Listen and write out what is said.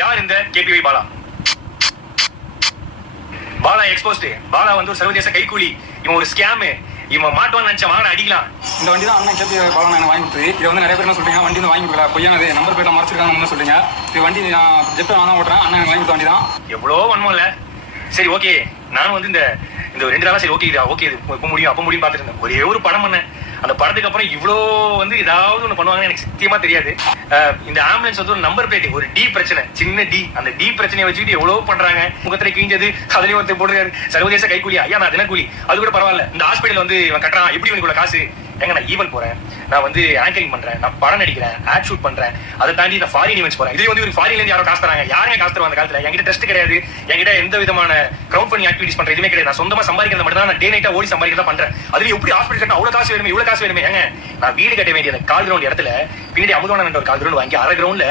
யார் இந்த KPY Bala? Bala exposed. Bala வந்து ஒரு சர்வதேச கைக்கூலி. இவன் ஒரு ஸ்கேம். இவன் மாட்டுவான்னு நினைச்ச வாங்க அடிக்கலாம். இந்த வண்டி தான் அண்ணன் கேபிஒய் பாலா நான் வாங்கி கொடுத்து. இது வந்து நிறைய பேர் என்ன சொல்றீங்க, வண்டி வந்து வாங்கி கொடுக்கல, பொய்யானது, நம்பர் பிளேட்ல மறைச்சிருக்காங்கன்னு சொல்றீங்க. இது வண்டி நான் ஜெப்டோ நான் தான் ஓட்டுறேன், அண்ணன் வாங்கி கொடுத்த வண்டி தான். எவ்வளோ வன்மம்ல. சரி ஓகே, நானும் வந்து இந்த 2 நாளா சரி ஓகே இது ஓகே இது இப்ப முடியும் அப்ப முடியும் பார்த்துட்டு இருந்தேன். ஒரே ஒரு படம் பண்ணேன். அந்த படத்துக்கு அப்புறம் இவ்வளோ வந்து ஏதாவது ஒன்று பண்ணுவாங்கன்னு எனக்கு சத்தியமா தெரியாது. இந்த ஆம்புலன்ஸ் வந்து ஒரு நம்பர் பிளேட், ஒரு டி பிரச்சனை, சின்ன டி. அந்த டி பிரச்சனையை வச்சுக்கிட்டு எவ்வளவு பண்றாங்க. முகத்திரை கிழிஞ்சது, அதுலயும் ஒருத்தர் போடுறாரு சர்வதேச கைக்கூலி. ஐயா நான் தினக்கூலி, அது கூட பரவாயில்ல. இந்த ஹாஸ்பிட்டல் வந்து இவன் கட்டுறான், எப்படி இவனுக்குள்ள காசு? எங்க நான் ஈவென்ட் போறேன், நான் வந்து ஆங்கரிங் பண்றேன், நான் படம் நடிக்கிறேன், ஆட் ஷூட் பண்றேன், அதை தாண்டி நான் ஃபாரின் ஈவெண்ட்ஸ் போறேன். இதுல வந்து ஒரு ஃபாரின்ல இருந்து யாரோ காசு தராங்க. யாருங்க காசு தருவாங்க அந்த காலத்துல? என்கிட்ட டெஸ்ட் கிடையாது, என்கிட்ட எந்த விதமான கிரௌட் ஃபண்டிங் ஆக்டிவிட்டிஸ் பண்ற எதுவுமே கிடையாது. நான் சொந்தமா சம்பாதிக்கிறது மட்டும் தான். நான் டே நைட்டா ஓடி சம்பாதிக்கிறதா பண்றேன். அதுல எப்படி ஹாஸ்பிட்டல் கட்ட அவ்வளவு காசு வேணுமே, இவ்வளவு காசு வேணுமே? ஏங்க நான் வீடு கட்ட வேண்டிய கால் கிரவுண்ட் இடத்துல பின்னாடி அமுதவான ஒரு கால் கிரவுண்ட் வாங்கி அரை கிரவுண்ட்ல